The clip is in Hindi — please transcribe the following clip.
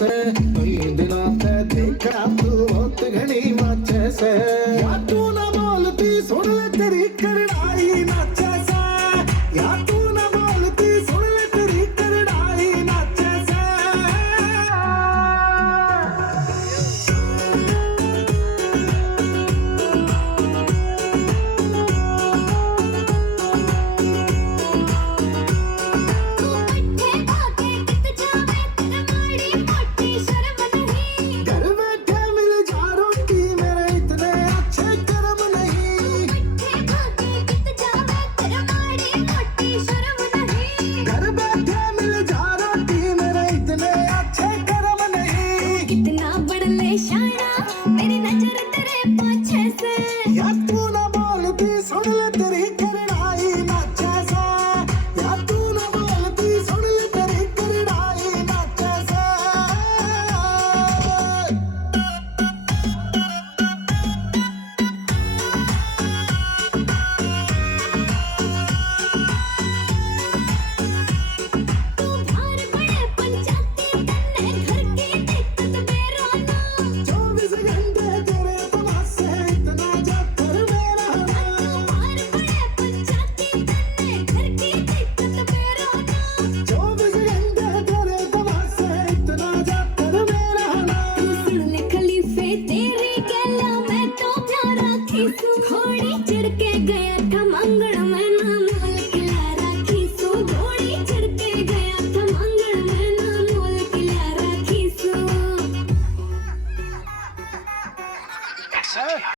से कई दिनों से देखा तू बहुत घनी नाचे से या तू ना बोलती सुन ले तेरी करड़ाई नाचे से या तू ना बोलती सुन ले तेरी करड़ाई नाचे से तेरी गला मैं तो प्यारा खींचू